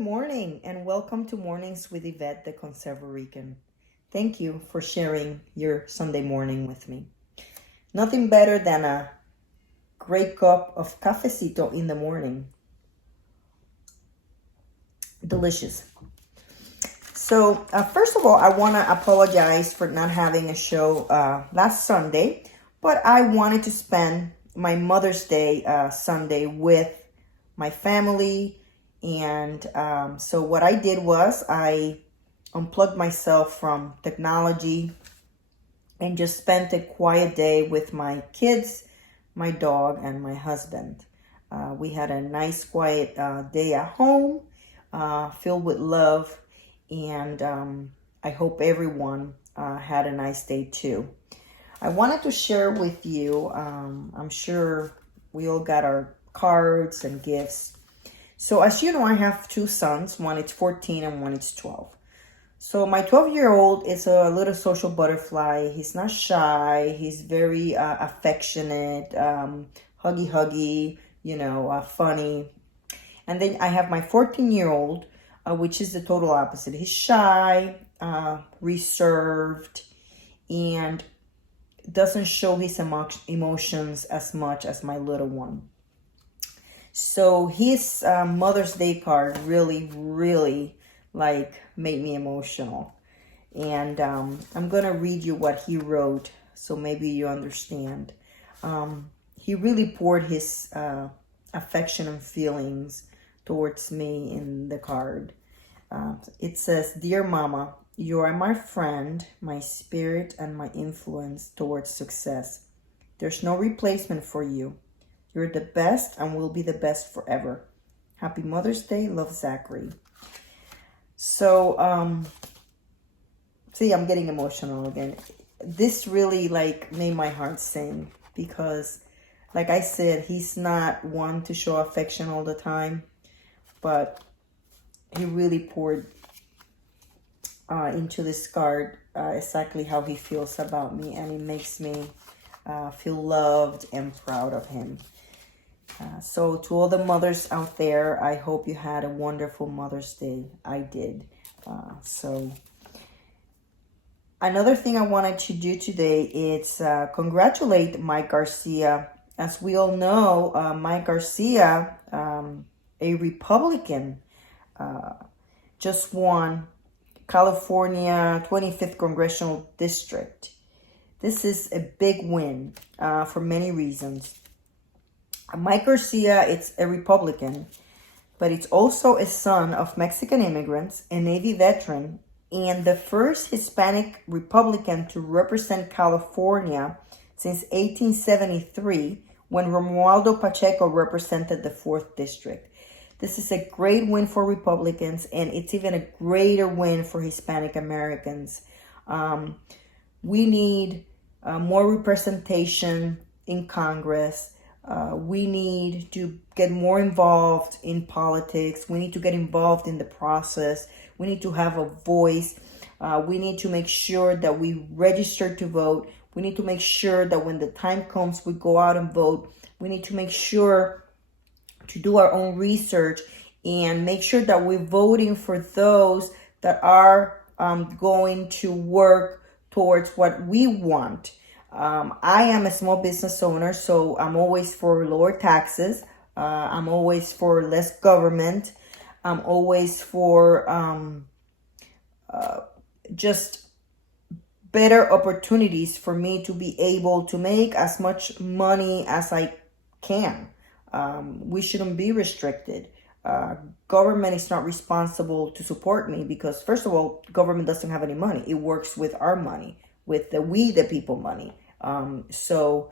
morning and welcome to Mornings with Yvette, the Conservarican. Thank you for sharing your Sunday morning with me. Nothing better than a great cup of cafecito in the morning. Delicious. So, first of all, I want to apologize for not having a show last Sunday, but I wanted to spend my Mother's Day Sunday with my family. And so what I did was I unplugged myself from technology and just spent a quiet day with my kids, my dog, and my husband. We had a nice quiet day at home, filled with love, and I hope everyone had a nice day too. I wanted to share with you, I'm sure we all got our cards and gifts. So as you know, I have two sons. One is 14 and one is 12. So my 12-year-old is a little social butterfly. He's not shy. He's very affectionate, huggy, funny. And then I have my 14-year-old, which is the total opposite. He's shy, reserved, and doesn't show his emotions as much as my little one. So his Mother's Day card really made me emotional. And I'm going to read you what he wrote so maybe you understand. He really poured his affection and feelings towards me in the card. It says, "Dear Mama, you are my friend, my spirit, and my influence towards success. There's no replacement for you. You're the best and will be the best forever. Happy Mother's Day. Love, Zachary." So, see, I'm getting emotional again. This really made my heart sing because, like I said, he's not one to show affection all the time, but he really poured into this card exactly how he feels about me, and it makes me feel loved and proud of him. So to all the mothers out there, I hope you had a wonderful Mother's Day. I did. So another thing I wanted to do today is congratulate Mike Garcia. As we all know, Mike Garcia, a Republican, just won California 25th Congressional District. This is a big win for many reasons. Mike Garcia, it's a Republican, but it's also a son of Mexican immigrants, a Navy veteran, and the first Hispanic Republican to represent California since 1873, when Romualdo Pacheco represented the 4th District. This is a great win for Republicans, and it's even a greater win for Hispanic Americans. We need more representation in Congress. We need to get more involved in politics. We need to get involved in the process. We need to have a voice. We need to make sure that we register to vote. We need to make sure that when the time comes, we go out and vote. We need to make sure to do our own research and make sure that we're voting for those that are going to work towards what we want. I am a small business owner, so I'm always for lower taxes. I'm always for less government. I'm always for just better opportunities for me to be able to make as much money as I can. We shouldn't be restricted. Government is not responsible to support me because, first of all, government doesn't have any money. It works with our money, with the we the people money. So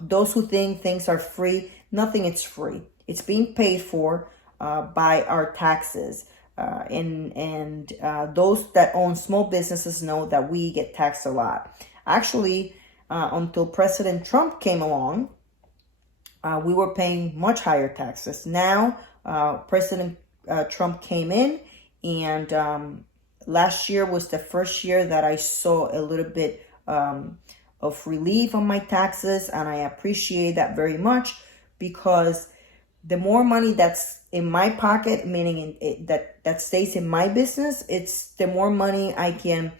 those who think things are free, nothing is free. It's being paid for by our taxes. And those that own small businesses know that we get taxed a lot. Actually, until President Trump came along, we were paying much higher taxes. Now, President Trump came in, and last year was the first year that I saw a little bit of relief on my taxes, and I appreciate that very much because the more money that's in my pocket, meaning that stays in my business, it's the more money I can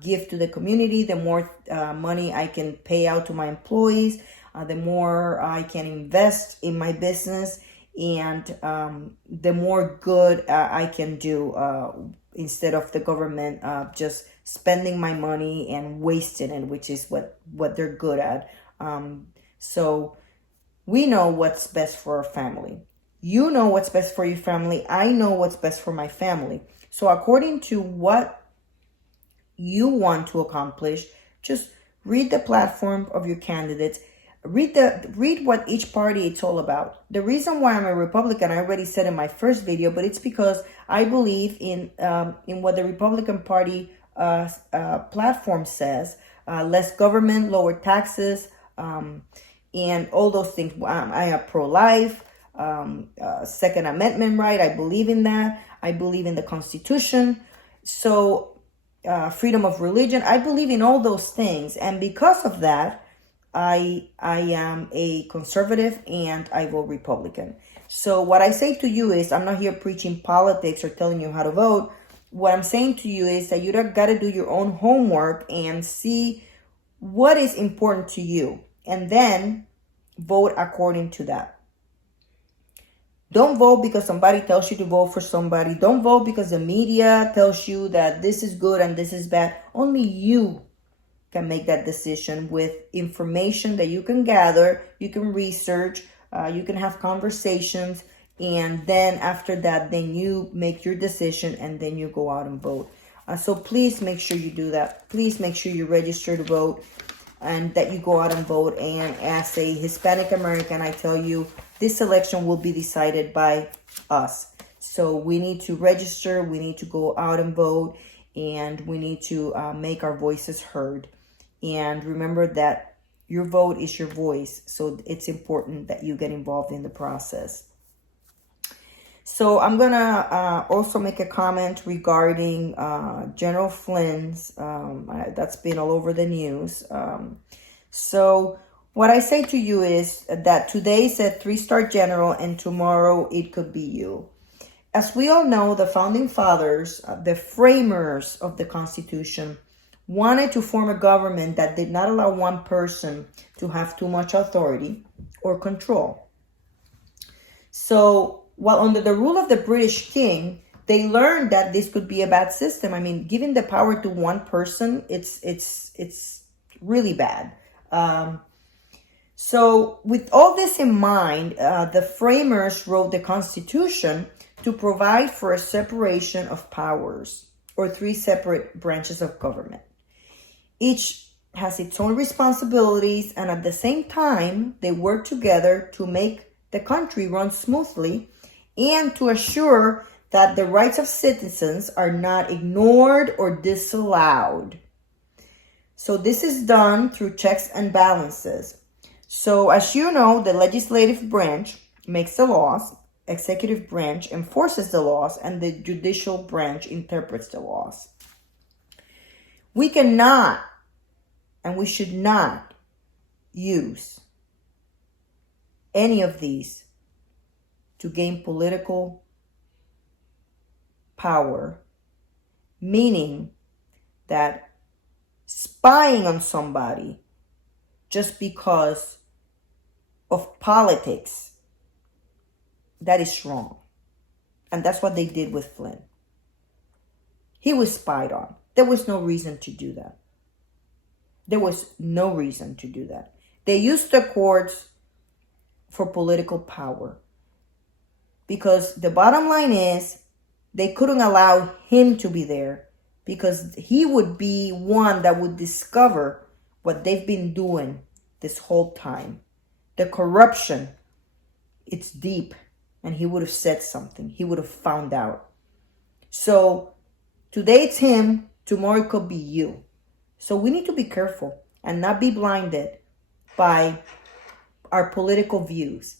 give to the community, the more money I can pay out to my employees, the more I can invest in my business, and the more good I can do instead of the government just spending my money and wasting it, which is what they're good at. So we know what's best for our family. You know what's best for your family. I know what's best for my family. So according to what you want to accomplish, just read the platform of your candidates. Read what each party it's all about. The reason why I'm a Republican, I already said in my first video, but it's because I believe in what the Republican Party platform says: less government, lower taxes, and all those things. I am pro-life, Second Amendment right. I believe in that. I believe in the Constitution. So freedom of religion. I believe in all those things, and because of that, I am a conservative and I vote Republican. So what I say to you is, I'm not here preaching politics or telling you how to vote. What I'm saying to you is that you got to do your own homework and see what is important to you, and then vote according to that. Don't vote because somebody tells you to vote for somebody. Don't vote because the media tells you that this is good and this is bad. Only you can make that decision with information that you can gather, you can research, you can have conversations, and then after that, then you make your decision and then you go out and vote. So please make sure you do that. Please make sure you register to vote and that you go out and vote. And as a Hispanic American, I tell you, this election will be decided by us. So we need to register, we need to go out and vote, and we need to make our voices heard. And remember that your vote is your voice. So it's important that you get involved in the process. So I'm going to also make a comment regarding General Flynn's. That's been all over the news. So what I say to you is that today is a 3-star general and tomorrow it could be you. As we all know, the founding fathers, the framers of the Constitution, wanted to form a government that did not allow one person to have too much authority or control. So while under the rule of the British king, they learned that this could be a bad system. I mean, giving the power to one person, it's really bad. So with all this in mind, the framers wrote the Constitution to provide for a separation of powers, or 3 separate branches of government. Each has its own responsibilities, and at the same time, they work together to make the country run smoothly and to assure that the rights of citizens are not ignored or disallowed. So this is done through checks and balances. So as you know, the legislative branch makes the laws, executive branch enforces the laws, and the judicial branch interprets the laws. We cannot and we should not use any of these to gain political power, meaning that spying on somebody just because of politics, that is wrong. And that's what they did with Flynn. He was spied on. There was no reason to do that. There was no reason to do that. They used the courts for political power, because the bottom line is they couldn't allow him to be there, because he would be one that would discover what they've been doing this whole time. The corruption, it's deep, and he would have said something. He would have found out. So today it's him, tomorrow it could be you. So we need to be careful and not be blinded by our political views.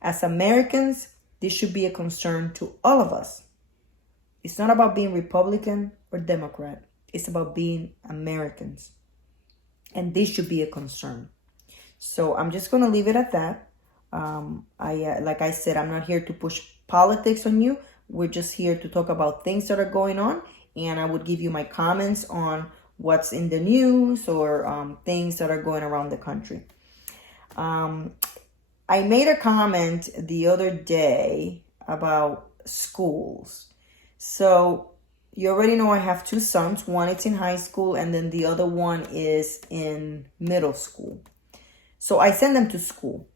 As Americans, this should be a concern to all of us. It's not about being Republican or Democrat. It's about being Americans. And this should be a concern. So I'm just going to leave it at that. Like I said, I'm not here to push politics on you. We're just here to talk about things that are going on, and I would give you my comments on what's in the news or things that are going around the country. I made a comment the other day about schools. So you already know I have two sons. One is in high school, and then the other one is in middle school. So I send them to school.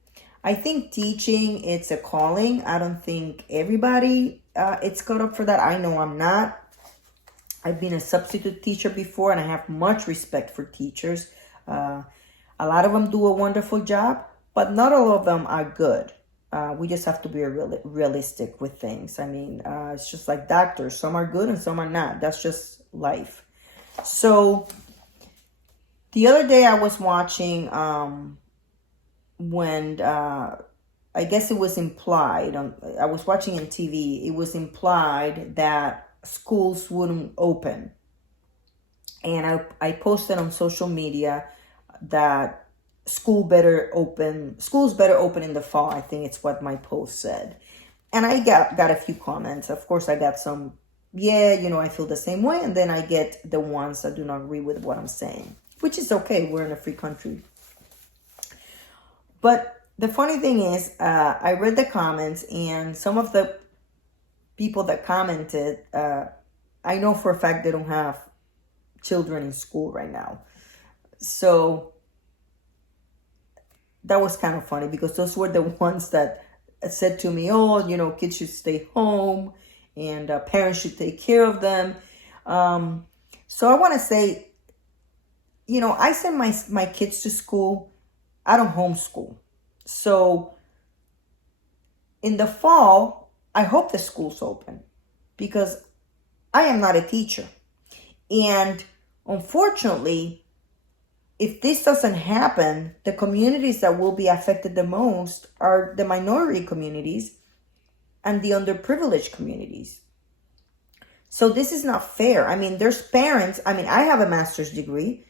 I think teaching, it's a calling. I don't think everybody it's cut up for that. I know I'm not. I've been a substitute teacher before, and I have much respect for teachers. A lot of them do a wonderful job, but not all of them are good. We just have to be realistic with things. I mean, it's just like doctors. Some are good and some are not. That's just life. So the other day I was watching when I guess it was implied. I was watching on TV. It was implied that schools wouldn't open. And I posted on social media that schools better open in the fall. I think it's what my post said. And I got a few comments. Of course, I got some, I feel the same way. And then I get the ones that do not agree with what I'm saying, which is okay. We're in a free country. But the funny thing is, I read the comments, and some of the people that commented, I know for a fact they don't have children in school right now. So that was kind of funny, because those were the ones that said to me, kids should stay home and parents should take care of them. So I want to say, I send my kids to school. I don't homeschool. So in the fall, I hope the school's open, because I am not a teacher. And unfortunately, if this doesn't happen, the communities that will be affected the most are the minority communities and the underprivileged communities. So this is not fair. I mean, there's parents. I mean, I have a master's degree.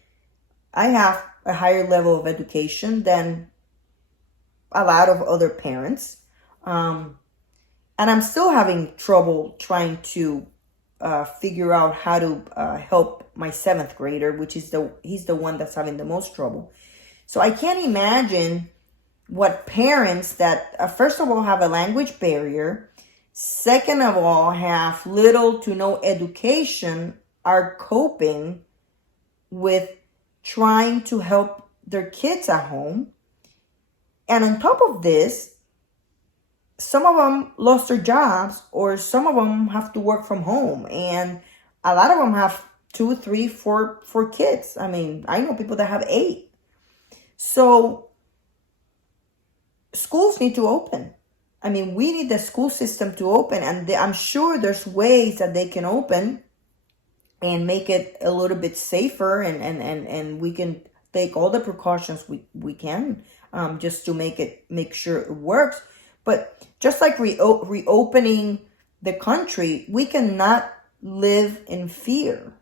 I have a higher level of education than a lot of other parents. And I'm still having trouble trying to figure out how to help my 7th grader, which is he's the one that's having the most trouble. So I can't imagine what parents that, first of all, have a language barrier, second of all, have little to no education, are coping with trying to help their kids at home. And on top of this, some of them lost their jobs, or some of them have to work from home. And a lot of them have 2, 3, 4 kids. I mean, I know people that have 8. So schools need to open. I mean, we need the school system to open. And I'm sure there's ways that they can open and make it a little bit safer. And we can take all the precautions we can just to make sure it works. But just like reopening the country, we cannot live in fear.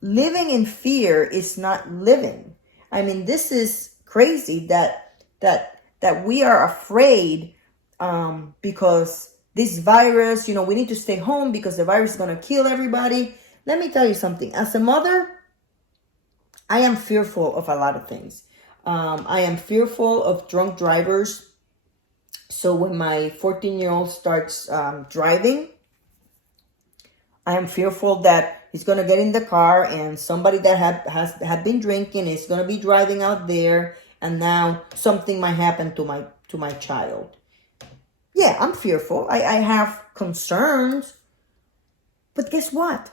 Living in fear is not living. I mean, this is crazy that we are afraid because this virus, we need to stay home because the virus is going to kill everybody. Let me tell you something. As a mother, I am fearful of a lot of things. I am fearful of drunk drivers. So when my 14-year-old starts driving, I am fearful that he's going to get in the car and somebody that had been drinking is going to be driving out there, and now something might happen to my child. Yeah, I'm fearful. I have concerns. But guess what?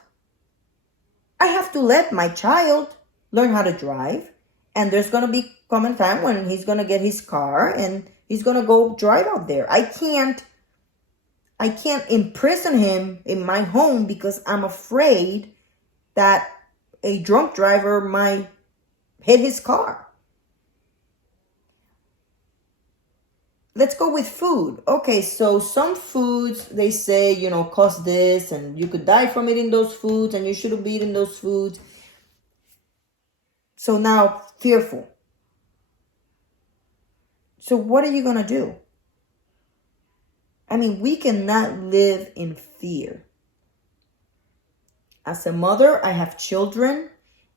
I have to let my child learn how to drive, and there's going to be coming time when he's going to get his car and he's going to go drive out there. I can't imprison him in my home because I'm afraid that a drunk driver might hit his car. Let's go with food. Okay, so some foods, they say, cause this, and you could die from eating those foods, and you shouldn't be eating those foods. So now, fearful. So what are you going to do? I mean, we cannot live in fear. As a mother, I have children,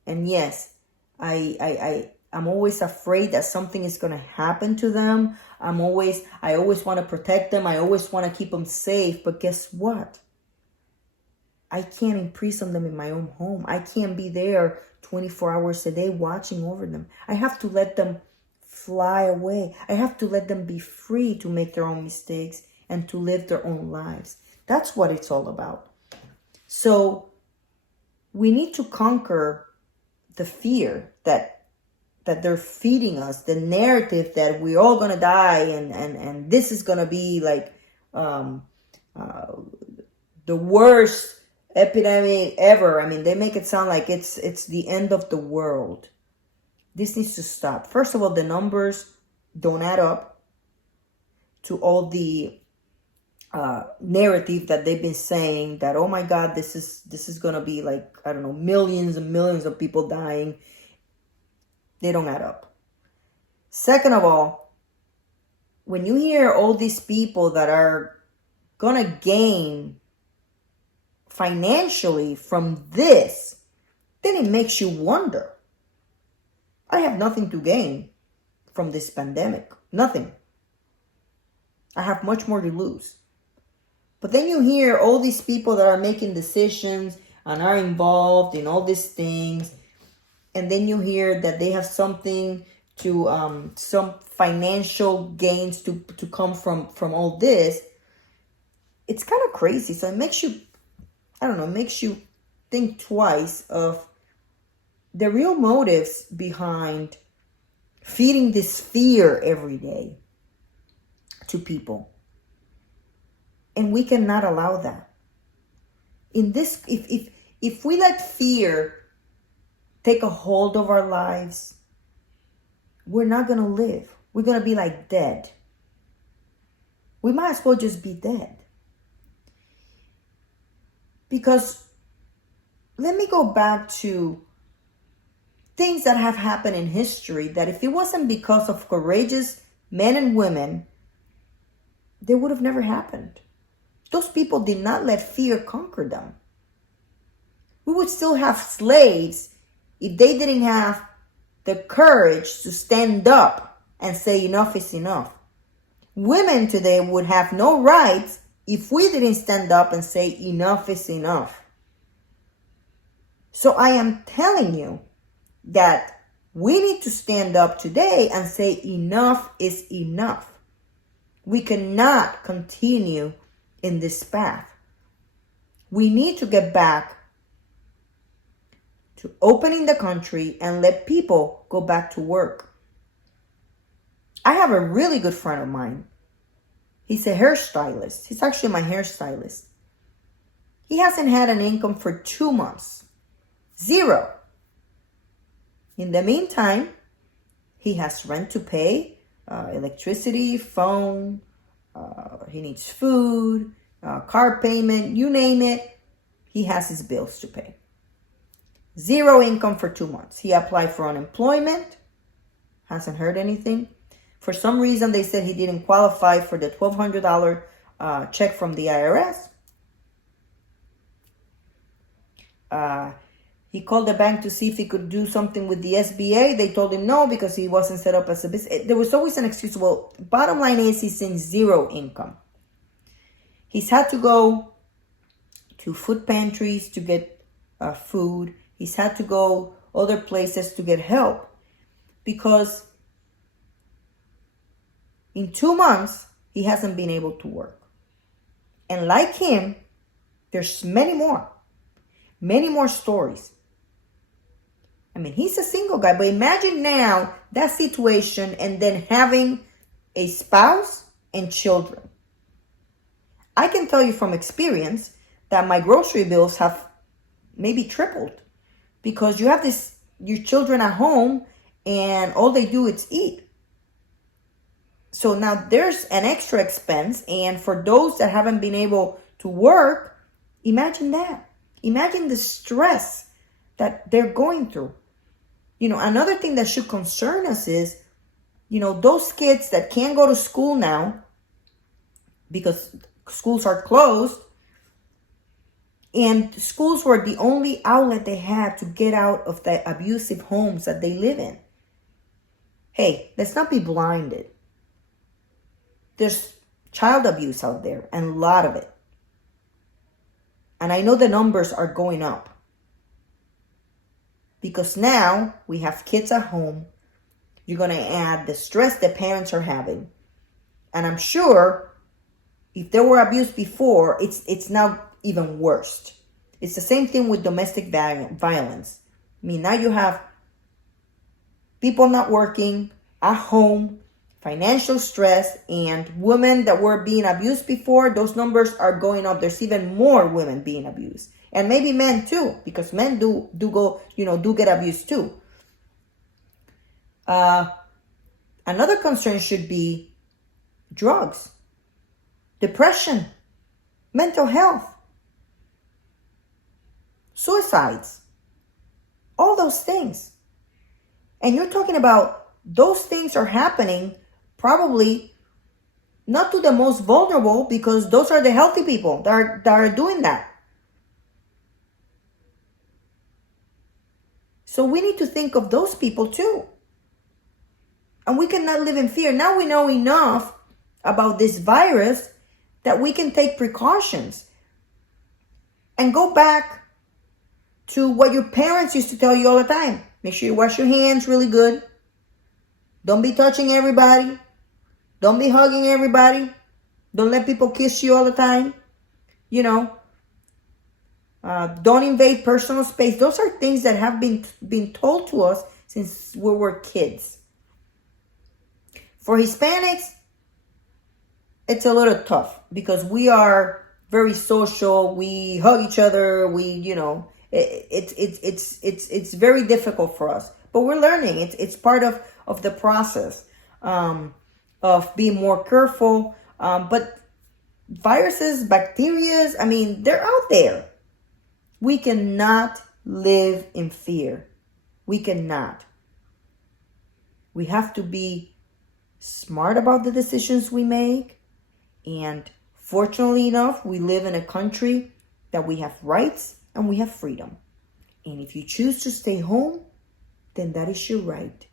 and yes, I'm always afraid that something is going to happen to them. I always want to protect them. I always want to keep them safe. But guess what? I can't imprison them in my own home. I can't be there 24 hours a day watching over them. I have to let them fly away. I have to let them be free to make their own mistakes and to live their own lives. That's what it's all about. So we need to conquer the fear that they're feeding us, the narrative that we're all going to die and this is going to be like the worst epidemic ever. I mean, they make it sound like it's the end of the world. This needs to stop. First of all, the numbers don't add up to all the narrative that they've been saying that, oh my God, this is going to be like, I don't know, millions and millions of people dying. They don't add up. Second of all, when you hear all these people that are going to gain financially from this, then it makes you wonder. I have nothing to gain from this pandemic. Nothing. I have much more to lose. But then you hear all these people that are making decisions and are involved in all these things. And then you hear that they have something to, some financial gains to come from all this. It's kind of crazy. So it makes you, makes you think twice of the real motives behind feeding this fear every day to people. And we cannot allow that. In this, if we let fear take a hold of our lives, we're not going to live. We're going to be like dead. We might as well just be dead. Because let me go back to things that have happened in history that if it wasn't because of courageous men and women, they would have never happened. Those people did not let fear conquer them. We would still have slaves if they didn't have the courage to stand up and say enough is enough. Women today would have no rights if we didn't stand up and say enough is enough. So I am telling you that we need to stand up today and say enough is enough. We cannot continue in this path. We need to get back to opening the country and let people go back to work. I have a really good friend of mine. He's a hairstylist. He's actually my hairstylist. He hasn't had an income for 2 months. 0. In the meantime, he has rent to pay, electricity, phone, he needs food, car payment, you name it. He has his bills to pay. 0 income for 2 months. He applied for unemployment. Hasn't heard anything. For some reason, they said he didn't qualify for the $1,200 check from the IRS. He called the bank to see if he could do something with the SBA. They told him no because he wasn't set up as a business. There was always an excuse. Well, bottom line is he's in 0 income. He's had to go to food pantries to get food. He's had to go other places to get help because in 2 months, he hasn't been able to work. And like him, there's many more stories. I mean, he's a single guy, but imagine now that situation and then having a spouse and children. I can tell you from experience that my grocery bills have maybe tripled because you have your children at home and all they do is eat. So now there's an extra expense. And for those that haven't been able to work, imagine that. Imagine the stress that they're going through. Another thing that should concern us is, those kids that can't go to school now because schools are closed, and schools were the only outlet they had to get out of the abusive homes that they live in. Hey, let's not be blinded. There's child abuse out there, and a lot of it. And I know the numbers are going up. Because now we have kids at home. You're going to add the stress that parents are having. And I'm sure if there were abuse before, it's now even worse. It's the same thing with domestic violence. I mean, now you have people not working, at home, financial stress, and women that were being abused before, those numbers are going up. There's even more women being abused. And maybe men too, because men do get abused too. Another concern should be drugs, depression, mental health, suicides, all those things. And you're talking about those things are happening probably not to the most vulnerable, because those are the healthy people that are doing that. So we need to think of those people too. And we cannot live in fear. Now we know enough about this virus that we can take precautions and go back to what your parents used to tell you all the time. Make sure you wash your hands really good. Don't be touching everybody. Don't be hugging everybody. Don't let people kiss you all the time. Don't invade personal space. Those are things that have been told to us since we were kids. For Hispanics, it's a little tough because we are very social. We hug each other. It's very difficult for us. But we're learning. It's part of the process of being more careful. But viruses, bacteria, they're out there. We cannot live in fear. We cannot. We have to be smart about the decisions we make. And fortunately enough, we live in a country that we have rights and we have freedom. And if you choose to stay home, then that is your right.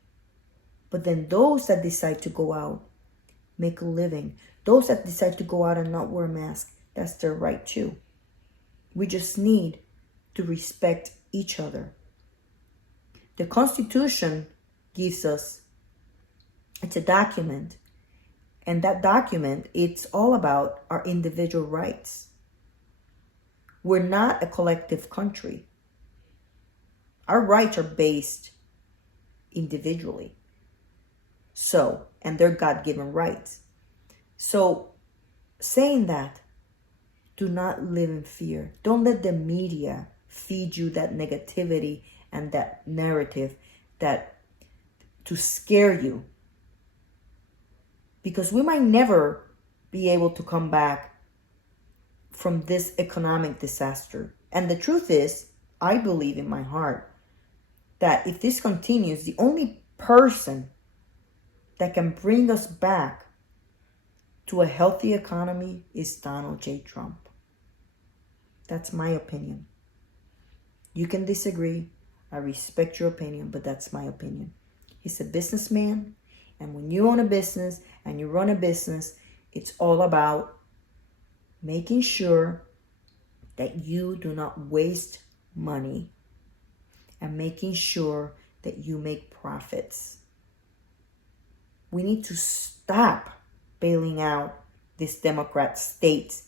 But then those that decide to go out, make a living, those that decide to go out and not wear a mask, that's their right too. We just need to respect each other. The Constitution gives us, it's a document, and that document, it's all about our individual rights. We're not a collective country. Our rights are based individually. So, and they're God-given rights. So, saying that, do not live in fear. Don't let the media feed you that negativity and that narrative that to scare you. Because we might never be able to come back from this economic disaster. And the truth is, I believe in my heart that if this continues, the only person that can bring us back to a healthy economy is Donald J. Trump. That's my opinion. You can disagree. I respect your opinion, but that's my opinion. He's a businessman. And when you own a business and you run a business, it's all about making sure that you do not waste money and making sure that you make profits. We need to stop bailing out these Democrat states.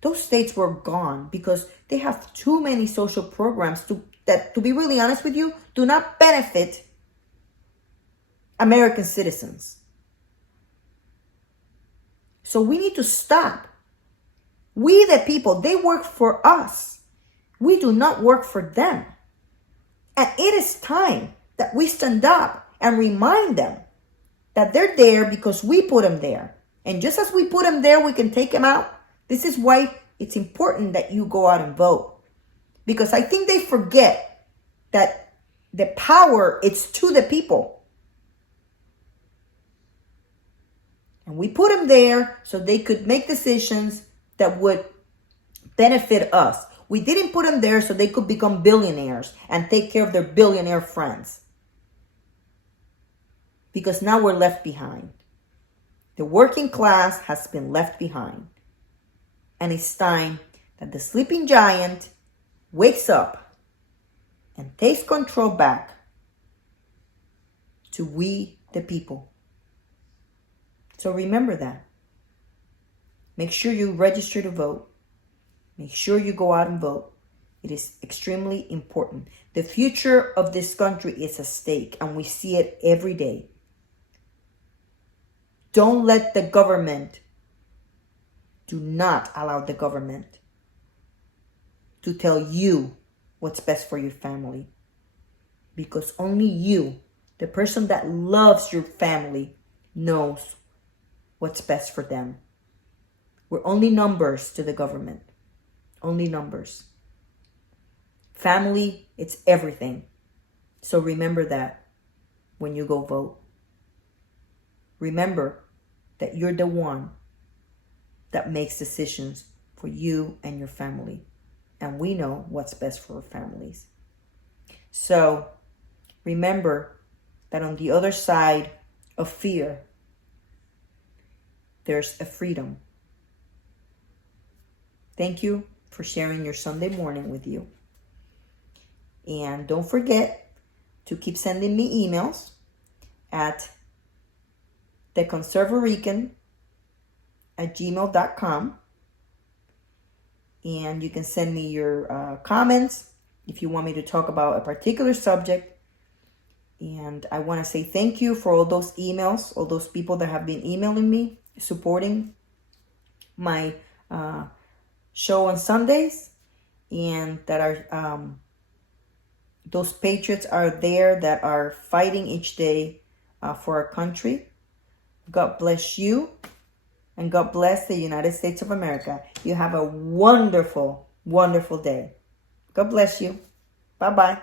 Those states were gone because they have too many social programs that, to be really honest with you, do not benefit American citizens. So we need to stop. We the people, they work for us. We do not work for them. And it is time that we stand up and remind them that they're there because we put them there. And just as we put them there, we can take them out. This is why it's important that you go out and vote. Because I think they forget that the power, it's to the people. We put them there so they could make decisions that would benefit us. We didn't put them there so they could become billionaires and take care of their billionaire friends. Because now we're left behind. The working class has been left behind. And it's time that the sleeping giant wakes up and takes control back to we the people. So remember that. Make sure you register to vote. Make sure you go out and vote. It is extremely important. The future of this country is at stake, and we see it every day. Don't let the government, do not allow the government to tell you what's best for your family. Because only you, the person that loves your family, knows what's best for them. We're only numbers to the government. Only numbers. Family, it's everything. So remember that when you go vote. Remember that you're the one that makes decisions for you and your family. And we know what's best for our families. So remember that on the other side of fear, there's a freedom. Thank you for sharing your Sunday morning with you. And don't forget to keep sending me emails at theconservarican@gmail.com. And you can send me your comments if you want me to talk about a particular subject. And I want to say thank you for all those emails, all those people that have been emailing me, supporting my show on Sundays, and that are those patriots are there that are fighting each day for our country. God bless you, and God bless the United States of America. You have a wonderful, wonderful day. God bless you. Bye-bye.